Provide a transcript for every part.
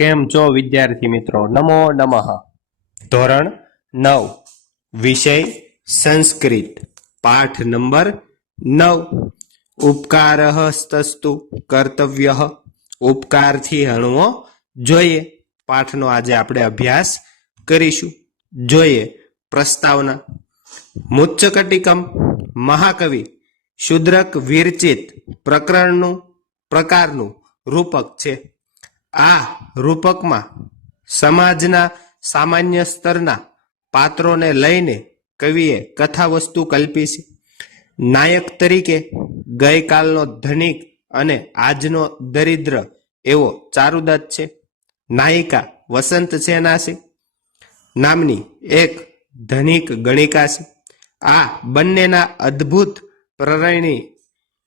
કેમ છો વિદ્યાર્થી મિત્રો? નમો નમઃ. ધોરણ 9 વિષય સંસ્કૃત પાઠ નંબર 9 ઉપકારઃ સ્તસ્તુ કર્તવ્યઃ ઉપકારથી હણવો જોઈએ. પાઠનો આજે આપણે અભ્યાસ કરીશું. જોઈએ પ્રસ્તાવના. મુચ્ચકટિકમ મહાકવિ શુદ્રક વિરચિત પ્રકારનું રૂપક છે. આ રૂપકમાં સમાજના સામાન્ય સ્તરના પાત્રોને લઈને કવિએ કથાવસ્તુ કલ્પી છે. નાયક તરીકે ગઈકાલનો ધનિક અને આજનો દરિદ્ર એવો ચારુદત્ત છે. નાયિકા વસંત સેના છે નામની એક ધનિક ગણિકા છે. આ બંનેના અદ્ભુત પ્રણયની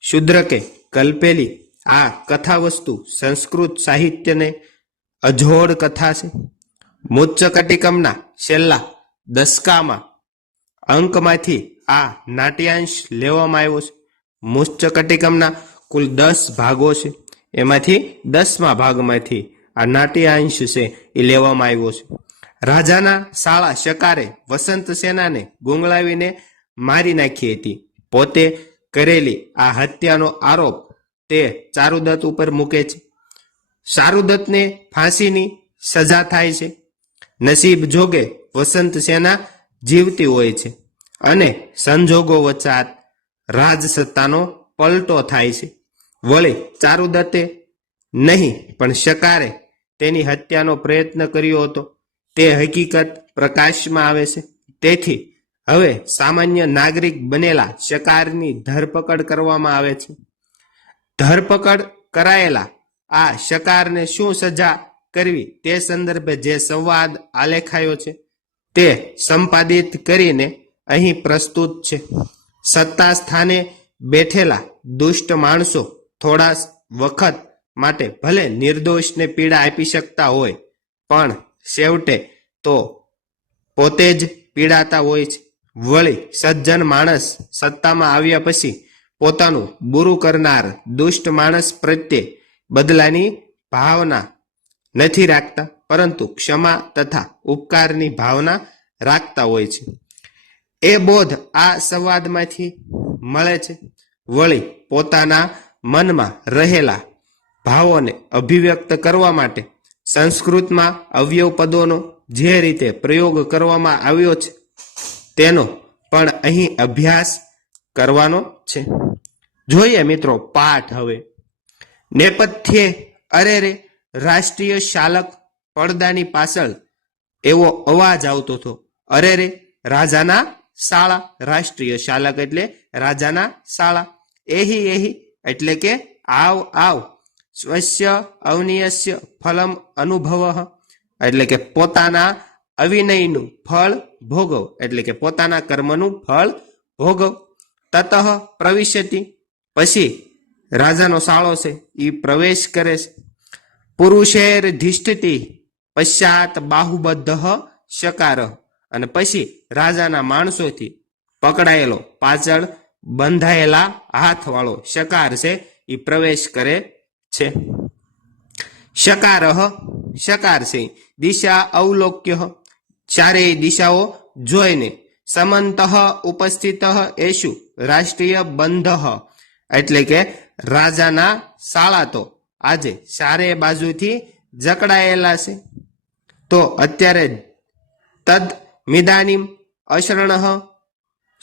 શુદ્રકે કલ્પેલી આ કથાવસ્તુ સંસ્કૃત સાહિત્યને અજોડ કથા છે. મુચ્ચકટિકમના છેલ્લા દશકામાં અંકમાંથી આ નાટ્યાંશ લેવામાં આવ્યો છે. મુચ્ચકટિકમના કુલ 10 ભાગો છે. એમાંથી 10મા ભાગમાંથી આ નાટ્યાંશ છે એ લેવામાં આવ્યો છે. રાજાના શાળા શકારે વસંત સેનાને ગુંગળાવીને મારી નાખી હતી. પોતે કરેલી આ હત્યાનો આરોપ તે ચારુદત્ત ઉપર મૂકે છે. ચારુદત્તને ફાંસીની સજા થાય છે. નસીબ જોગે વસંત સેના જીવતી હોય છે અને સંજોગો વચાત રાજસત્તાનો પલટો થાય છે. વળી ચારુદત્તે નહીં પણ શકારે તેની હત્યાનો પ્રયત્ન કર્યો હતો તે હકીકત પ્રકાશમાં આવે છે. તેથી હવે સામાન્ય નાગરિક બનેલા શકારની ધરપકડ કરવામાં આવે છે. ધરપકડ કરાયેલા આ શકારને શું સજા કરવી તે સંદર્ભે જે સંવાદ આલેખાયો છે તે સંપાદિત કરીને અહીં પ્રસ્તુત છે. સત્તા સ્થાને બેઠેલા દુષ્ટ માણસો થોડા વખત માટે ભલે નિર્દોષને પીડા આપી શકતા હોય પણ છેવટે તો પોતે જ પીડાતા હોય છે. વળી સજ્જન માણસ સત્તામાં આવ્યા પછી પોતાનું બુરું કરનાર દુષ્ટ માણસ પ્રત્યે બદલાની ભાવના નથી રાખતા પરંતુ ક્ષમા તથા ઉપકારની ભાવના રાખતા હોય છે. એ બોધ આ સંવાદમાંથી મળે છે. વળી પોતાના મનમાં રહેલા ભાવોને અભિવ્યક્ત કરવા માટે સંસ્કૃતમાં અવયવ પદોનો જે રીતે પ્રયોગ કરવામાં આવ્યો છે તેનો પણ અહીં અભ્યાસ કરવાનો છે. જોઈએ મિત્રો પાઠ હવે. નેપથ્યે અરે રે રાષ્ટ્રીય શાલક પડદાની પાછળ એવો અવાજ આવતો હતો. અરે રે રાજાના શાળા. રાષ્ટ્રીય શાલક એટલે રાજાના શાળા. એહી એહી એટલે કે આવ આવ. સ્વસ્ય અવનિયસ્ય ફલમ અનુભવ એટલે કે પોતાના અવિનયનું ફળ ભોગવ એટલે કે પોતાના કર્મનું ફળ ભોગવ. તતઃ પ્રવિશતિ પછી રાજાનો શાળો છે એ પ્રવેશ કરે છે. પુરુષેર ધિષ્ઠતિ પશ્ચાત બાહુબદ્ધ શકાર અને પછી રાજાના માણસોથી પકડાયેલો પાછળ બંધાયેલા હાથવાળો શકાર છે એ પ્રવેશ કરે છે. શકાર શકાર છે દિશા અવલોક્ય ચારેય દિશાઓ જોઈને સમંત ઉપસ્થિત એશુ રાષ્ટ્રીય બંધ એટલે કે રાજાના શાળા તો આજે ચારે બાજુથી જકડાયેલા છે. તો અત્યારે તદ મિદાનીમ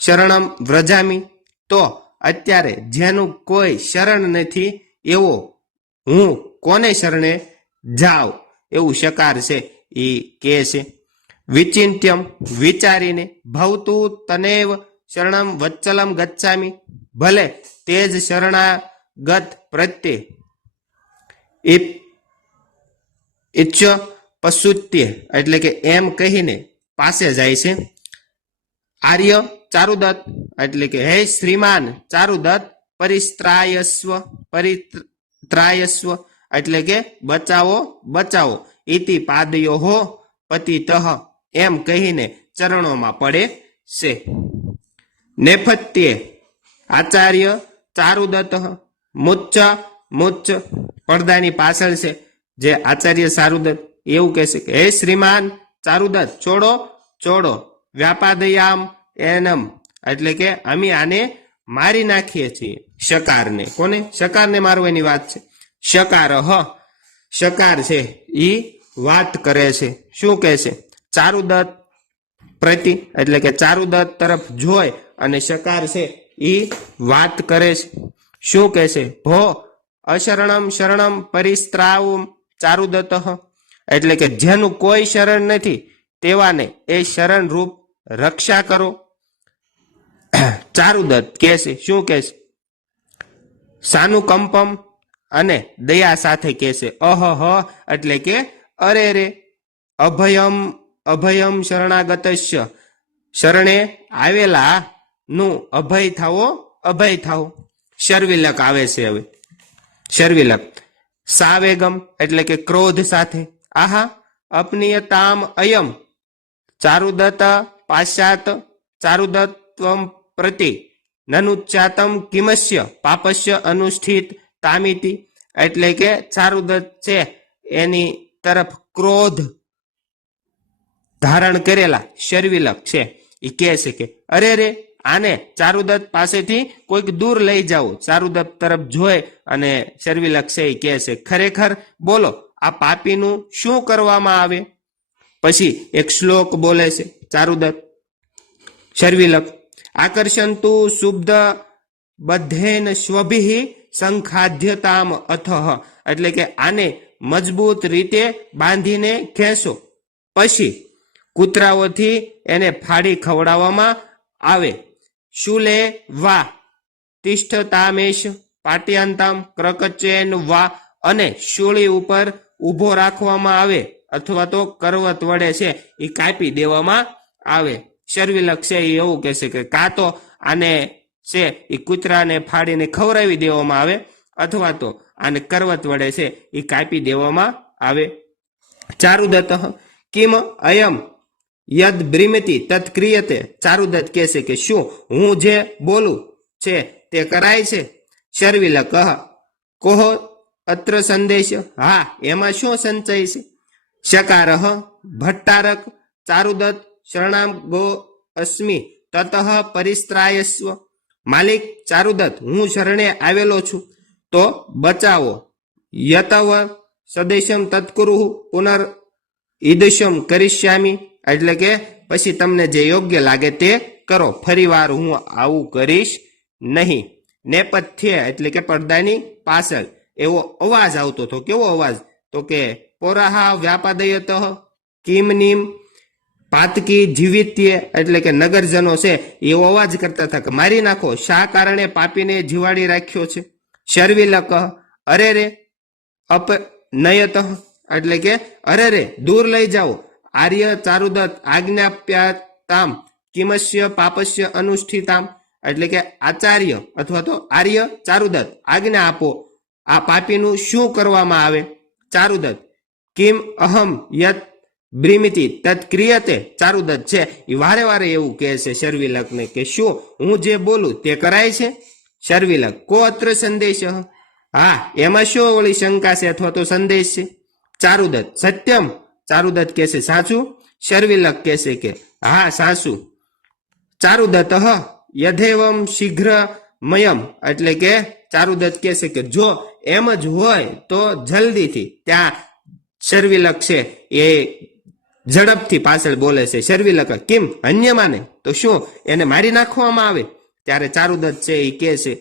શરણમ વ્રજામી તો અત્યારે જેનું કોઈ શરણ નથી એવો હું કોને શરણે જાવ એવું શકાર છે એ કહે છે. વિચિંત્યમ વિચારીને ભવતું તનેવ શરણમ વત્સલમ ગચ્છામી ભલે તે જ શરણાગત પ્રત્યે ઇચ્છ પશુત્ય એટલે કે એમ કહીને પાસે જાય છે. આર્ય ચારુદત્ત એટલે કે હે શ્રીમાન ચારુદત્ત પરિત્રાયસ્વ એટલે કે બચાવો બચાવો. ઇતિ પાદયો પતિતઃ એમ કહીને ચરણોમાં પડે છે. નેપથ્યે આચાર્ય ચારુદત્ત મુચ્ચ પડદાની પાછળ છે. જે આચાર્ય ચારુદત્ત એવું કહેશે કે હે શ્રીમાન ચારુદત્ત છોડો છોડો વ્યાપાદયામ એનમ, એટલે કે અમે આને મારી નાખીએ છીએ. શકારને, કોને? શકારને મારવાની વાત છે. શકાર શકાર છે ઈ વાત કરે છે. શું કહે છે? ચારુદત્ત પ્રતિ, એટલે કે ચારુદત્ત તરફ જોઈ અને શકાર છે ઈ વાત કરે છે. શું કહે છે? ભો અશરણમ શરણમ પરિસ્ત્રાવમ ચારુદત્ત, એટલે કે જેનું કોઈ શરણ નથી તેવાને એ શરણ રૂપ રક્ષા કરો. ચારુદત્ત કહે છે, શું કહે છે? સાનુકંપમ અને દયા સાથે કહે છે. એટલે કે અરે રે અભયમ અભયમ શરણાગતસ્ય, શરણે આવેલા નું અભય થાવો અભય થાવો. શર્વિલક આવે છે. હવે શર્વિલક સાવેગમ, એટલે કે ક્રોધ સાથે. આહા અપનીયતામ અયમ ચારુદત્ત પાશ્ચાત ચારુદત્વમ પ્રતિ નનુચ્ચાતમ કિમસ્ય પાપસ્ય અનુષ્ઠિત તામિતિ, એટલે કે ચારુદત્ત છે એની તરફ ક્રોધ ધારણ કરેલા શર્વિલક છે એ કહે છે કે અરે રે આને ચારુદત્ત પાસેથી કોઈક દૂર લઈ જાઓ. ચારુદત્ત તરફ જોઈ અને શર્વિલક છે એ કહે છે ખરેખર બોલો આ પાપીનું શું કરવામાં આવે? પછી એક શ્લોક બોલે છે ચારુદત્ત. શર્વિલક આકર્ષંતુ શુબ્ધ બધેન સ્વભિ સંખાધ્યતામ અથઃ, એટલે કે આને મજબૂત રીતે બાંધીને ખેંચો, પછી કૂતરાઓથી એને ફાડી ખવડાવવામાં આવે. શુલે વા તિષ્ઠતામેશ પાટ્યાંતામ ક્રકચેન વા, અને શૂળી ઉપર ઊભો રાખવામાં આવે અથવા તો કરવત વડે છે એ કાપી દેવામાં આવે. શર્વિલક છે એ એવું કહેશે કે કાં તો આને છે એ કૂતરાને ફાડીને ખવડાવી દેવામાં આવે અથવા તો આને કરવત વડે છે એ કાપી દેવામાં આવે. ચારુદત્ત કિમ અયમ યદ બ્રિમતિ તત્ ક્રિયતે, ચારુદત્ત કહેશે કે શું હું જે બોલું છે તે કરાય છે? શર્વિલક કોહો અત્ર સંદેશ, હા એમાં શું સંચય છે? શકાર ભટ્ટારક ચારુદત્ત શરણામ ગો અસ્મિ તતઃ પરિસ્ત્રાયસ્વ, માલિક ચારુદત્ત હું શરણે આવેલો છું તો બચાવો. યતવ સદેશમ તત્કુરુ પુનર ઈદશમ કરિષ્યામી, એટલે કે પછી તમને જે યોગ્ય લાગે તે કરો, ફરીવાર હું આવું કરીશ નહીં. નેપથ્ય એટલે કે પડદાની પાછળ એવો અવાજ આવતો હતો. કેવો અવાજ? તો કે પોરાહા વ્યાપાદયત કિમ નીમ પાતકી જીવિત્ય, એટલે કે નગરજનો છે એવો અવાજ કરતા હતા કે મારી નાખો, શા કારણે પાપીને જીવાડી રાખ્યો છે? શર્વિલક અરે રે અપ નયત, એટલે કે અરે રે દૂર લઈ જાઓ. આર્ય ચારુદત્ત આજ્ઞાપ્યાતામ કિમસ્ય પાપસ્ય અનુષ્ઠિતામ, એટલે કે આચાર્ય અથવા તો આર્ય ચારુદત્ત આજ્ઞા આપો આ પાપીનું શું કરવામાં આવે? ચારુદત્ત કિમ અહમ યત બ્રિમિતિ તત્ ક્રિયતે, ચારુદત્ત છે એ વારે વારે એવું કહે છે શર્વિલકને કે શું હું જે બોલું તે કરાય છે? શર્વિલક કો અત્ર સંદેશ, હા એમાં શું વળી શંકા છે અથવા તો સંદેશ છે? ચારુદત્ત સત્યમ, ચારુદત્ત કહે છે સાચું. શર્વિલક કહે છે કે હા સાચું. ચારુદત્ત યથેવમ શીઘ્ર મયમ, એટલે કે ચારુદત્ત કહે છે કે જો એમ જ હોય તો જલ્દીથી. ત્યાં શર્વિલક છે એ ઝડપથી પાછળ બોલે છે. શર્વિલક કિમ હન્યમાને, તો શું એને મારી નાખવામાં આવે? ત્યારે ચારુદત્ત છે એ કહે છે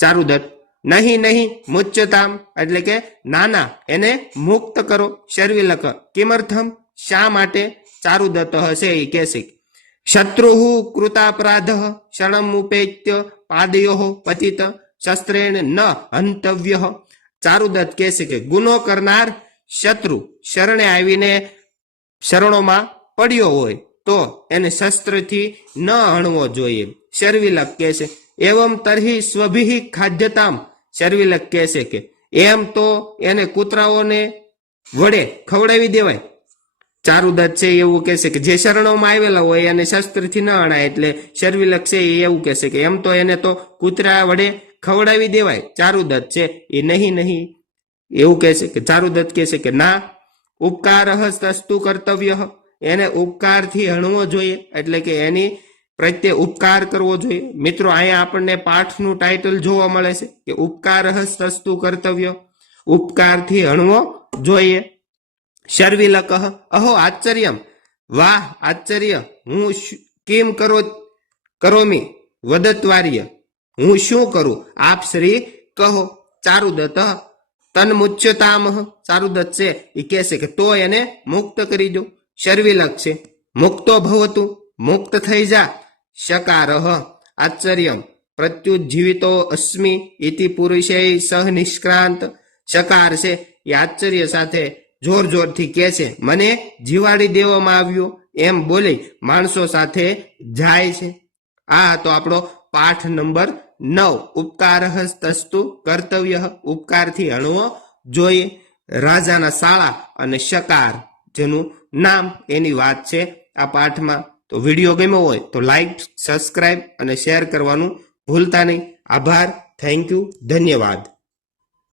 ચારુદત્ત નહીં નહીં મુચ્યતામ, એટલે કે નાના એને મુક્ત કરો. શર્વિલક કિમર્થમ, શા માટે? ચારુદત્ત હશે એ કહે છે શત્રુ કૃતાપરાધ શરણમુપેત્ય પાદયો પતિત શસ્ત્રેણ ન હંતવ્ય. ચારુદત્ત કહે છે કે ગુનો કરનાર શત્રુ શરણે આવીને શરણોમાં પડ્યો હોય તો એને શસ્ત્રથી ન હણવો જોઈએ. શર્વિલક કહે છે એવમ તરહી સ્વભિ ખાદ્યતામ, શર્વિલક કહે છે કે એમ તો એને કૂતરાઓને વડે ખવડાવી દેવાય. ચારુદત્ત છે એવું કહે છે કે જે શરણોમાં આવેલા હોય એને શસ્ત્રથી ન અણાય, એટલે શર્વિલક છે એ એવું કહે છે કે એમ તો એને તો કૂતરા વડે ખવડાવી દેવાય. ચારુદત્ત છે એ નહીં નહીં એવું કહે છે કે ચારુદત્ત કહે છે કે ના, ઉપકાર તસ્તુ કર્તવ્ય, એને ઉપકારથી હણવો જોઈએ, એટલે કે એની પ્રત્યે ઉપકાર કરવો જોઈએ. મિત્રો અહીંયા આપણને પાઠનું ટાઇટલ જોવા મળે છે કે ઉપકાર તસ્તુ કર્તવ્ય, ઉપકારથી હણવો જોઈએ. શર્વિલક અહો આશ્ચર્યમ, વાહ આશ્ચર્ય, હું કિમ કરોમી વદત્વાર્ય, હું શું કરું આપ શ્રી કહો. ચારુદત્ત તન્મુચ્યતામ, ચારુદત્ત છે એ કહે છે કે તો એને મુક્ત કરી દો. શર્વિલક છે મુક્તો ભવતું, મુક્ત થઈ જા. શકાર આશ્ચર્યમ પ્રત્યુજીવિતો અસ્મિ ઇતિ પુરુષે સહ નિષ્ક્રાંત, શકાર છે એ આશ્ચર્ય સાથે જોર જોરથી કહે છે મને જીવાડી દેવામાં આવ્યો એમ બોલી માણસો સાથે જાય છે. આ હતો આપણો પાઠ નંબર 9, ઉપકાર તસ્તુ કર્તવ્ય, ઉપકારથી હણવો જોઈએ. રાજાના શાળા અને શકાર જેનું નામ એની વાત છે આ પાઠમાં. તો વિડીયો ગમ્યો હોય તો લાઈક, સબસ્ક્રાઇબ અને શેર કરવાનું ભૂલતા નહીં. આભાર, થેન્ક યુ, ધન્યવાદ.